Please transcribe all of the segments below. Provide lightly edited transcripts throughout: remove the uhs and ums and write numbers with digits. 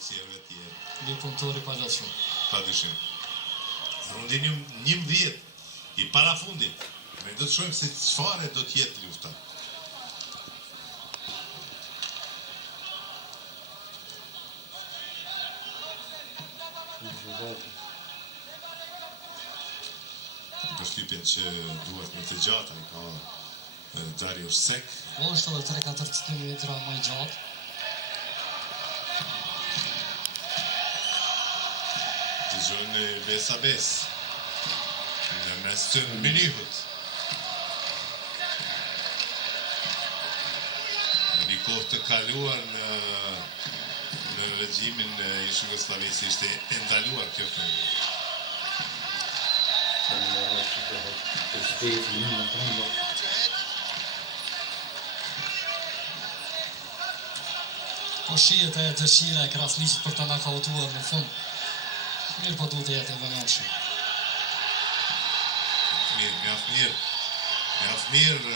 portierëve tjerë. Një punëtori pa lëshme. Padyshim. Rundi 11 i parafundit. Ne do të shohim se çfarë do të jetë lufta. Përshtypjen që duhet më të gjata i ka Dario Sek. Po është edhe 3-4 cm më i gjatë. Dëgjojnë besa bes në mes të minutit. Në një kohë të kaluar në regjimin e Jugosllavisë ishte e ndaluar kjo këngë. Po shihet e dëshira e Krasniqit për ta nakautuar në fund. Mirë po duhet të jetë e vënaqshëm. Mjaft mirë.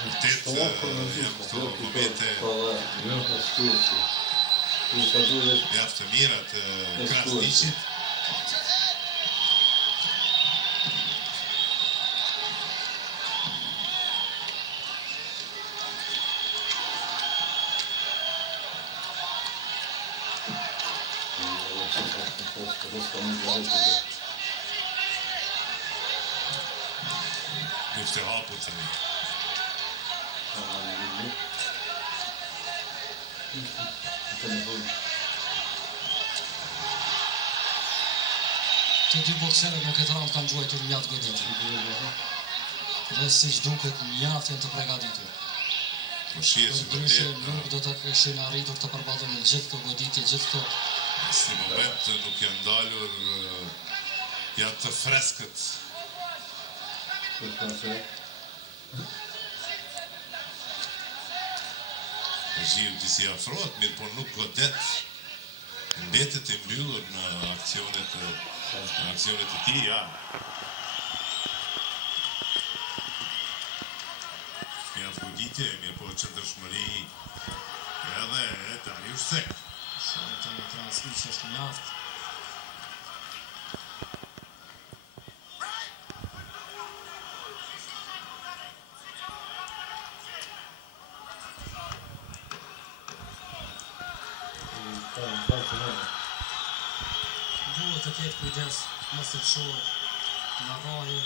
Vërtet jam këto momente mjaft të mira të Krasniqit. Lyfte hapur të një. Të dy bokserët në këtë radhë kanë gjuajtur mjaft goditur. Dhe siç duket mjaft janë të përgatitur. Po shihet që vërtet nuk do të kishin arritur të përballen me gjithë këto goditje, gjithë këto. Në moment nuk janë dalur, janë të freskët. Zhiu disi afrohet, mirë por nuk godet. Mbetet e mbyllur në aksionet e tij, ja. Mjaft goditje, mirë por qëndrueshmëri edhe e Dario Sek. Shohim të një Krasniq është mjaft. Duhet të ketë kujdes mos të çojë në rrahje.